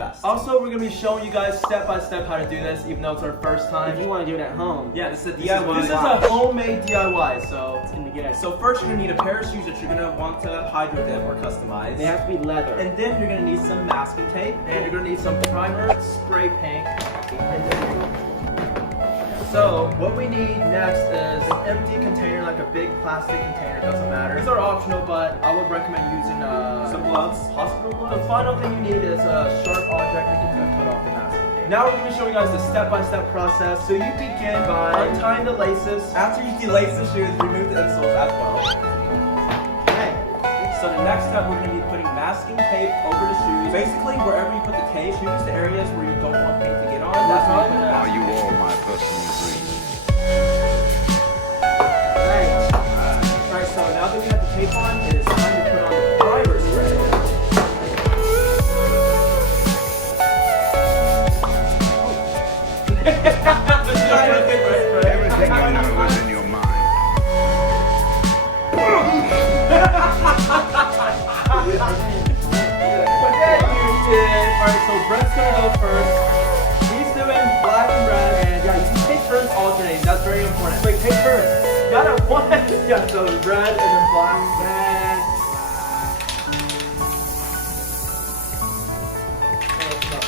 best. Also, we're gonna be showing you guys step by step how to do this, even though it's our first time. If you want to do it at home. Yeah, this is a This DIY. is This is a homemade DIY, so It's gonna be good. so first you're gonna need a pair of shoes that you're gonna want to hydro dip or customize. They have to be leather. And then you're gonna need some masking tape, and you're gonna need some primer, spray paint, and then so what we need next is an empty container, like a big plastic container, doesn't matter. These are optional, but I would recommend using some gloves, hospital gloves. The final thing you need is a sharp object that can cut off the masking tape. Now we're gonna be showing you guys the step-by-step process. So you begin by untying the laces. After you delace the shoes, remove the insoles as well. Okay. So the next step, we're going to be putting masking tape over the shoes. Basically, wherever you put the tape, choose the areas where you don't want paint to get on. That's why I'm going to Are you all my personal dreams? Alright, so now that we have the tape on, it is time to put on the primer spray. Everything I know is in your mind. Alright, so Brent's gonna go first. He's doing black and red, and yeah, you can take turns alternating. That's very important. Wait, take turns. You gotta one. Yeah, so red and then black, red,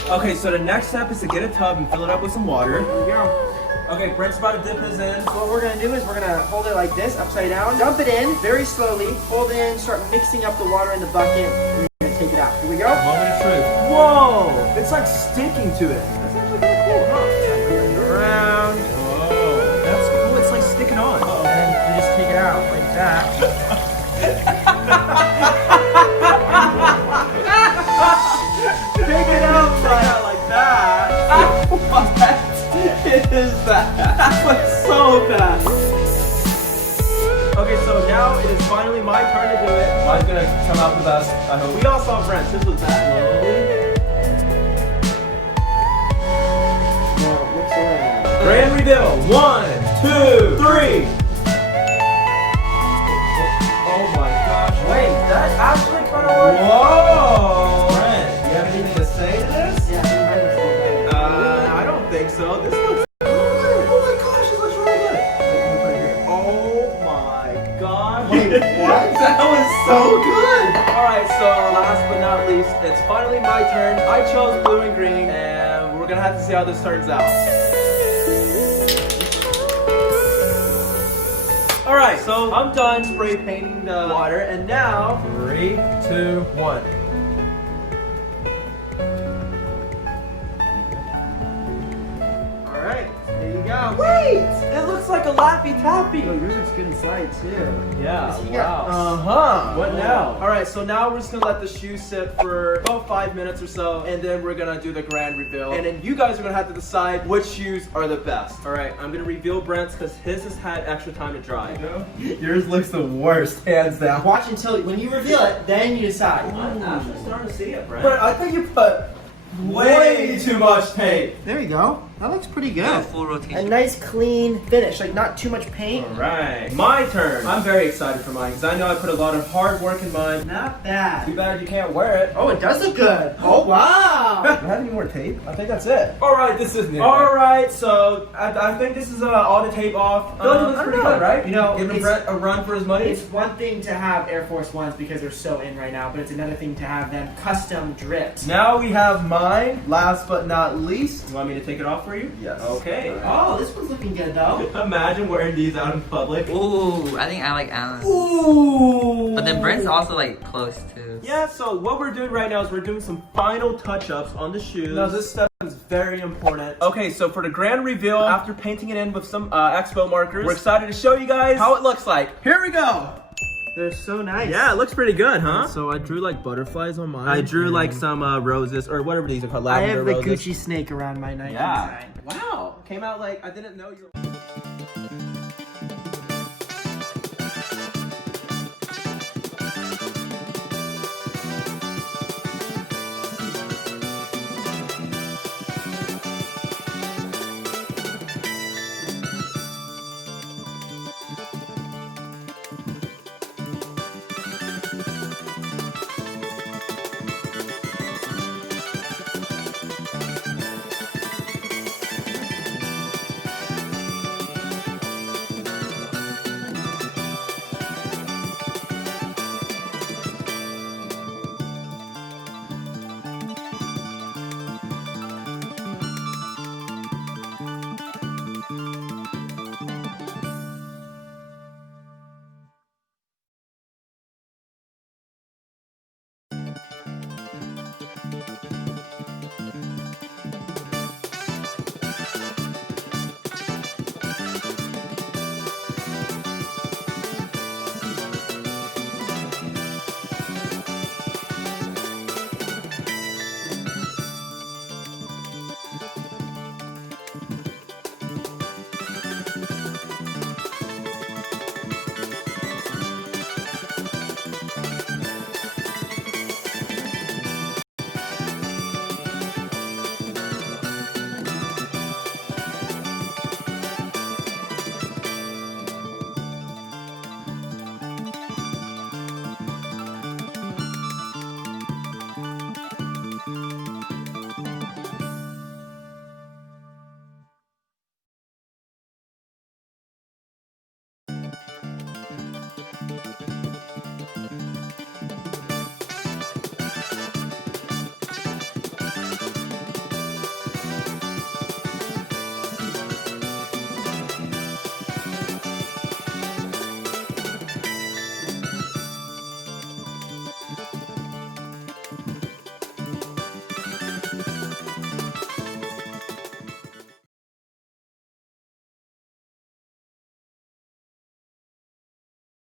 black. Okay, so the next step is to get a tub and fill it up with some water. Here we go. Okay, Brent's about to dip his in. So what we're gonna do is we're gonna hold it like this, upside down, dump it in very slowly, hold it in, start mixing up the water in the bucket, and then you're gonna take it out. Here we go. Moment of truth. Whoa! It's like sticking to it. That's actually kind of cool, huh? Turn it around, Whoa, that's cool. It's like sticking on. and then you just take it out like that. Take it out like that. What is that? That looks so bad. Okay, so now it is finally my turn to do it. Mine's gonna come out the best, I hope. We all saw Brent's. This was bad. Now mix around. Grand reveal. 1, 2, 3. Oh my gosh. Wait, that actually kind of works. Whoa! Brent, you have anything to say to this? Yeah, mine looks a little better. I don't think so. This looks good. Oh my gosh, this looks really good. Oh my gosh. Wait, what? That was so good. Alright, so last but not least, it's finally my turn. I chose blue and green, and we're gonna have to see how this turns out. Alright, so I'm done spray painting the water, and now 3, 2, 1. Alright, there you go. Wait! It looks like a Laffy Taffy! Oh, yours looks good inside too. Yeah, So you got- Uh-huh. What now? Alright, so now we're just gonna let the shoe sit for about 5 minutes or so, and then we're gonna do the grand reveal. And then you guys are gonna have to decide which shoes are the best. Alright, I'm gonna reveal Brent's because his has had extra time to dry. Yours looks the worst, hands down. Watch until when you reveal it, then you decide. I'm actually starting to see it, Brent. But I think you put way too much tape. There you go. That looks pretty good. Full A rotation. nice clean finish, like not too much paint. Alright, my turn. I'm very excited for mine because I know I put a lot of hard work in mine. Not bad. Too bad you can't wear it. Oh, it does look good. Oh, wow. Do I have any more tape? I think that's it. Alright, this is new. Alright, so I think this is all the tape off. I feel like it looks I don't pretty know. good, right? You know, Giving it's- Brent a run for his money. It's one thing to have Air Force Ones because they're so in right now, but it's another thing to have them custom dripped. Now we have mine. Last but not least. You want me to take it off for you? Yes. Okay. Oh, this one's looking good though. Imagine wearing these out in public. Ooh, I think I like Alan. Ooh. But then Brent's also like close too. Yeah, so what we're doing right now is we're doing some final touch-ups on the shoes. Now this step is very important. Okay, so for the grand reveal, after painting it in with some expo markers, we're excited to show you guys how it looks like. Here we go. They're so nice. Yeah, it looks pretty good, huh? So I drew like butterflies on mine. I drew like some roses or whatever these are called. I have Lavender the roses. Gucci snake around my Nike Yeah. design. Wow. Came out like I didn't know you were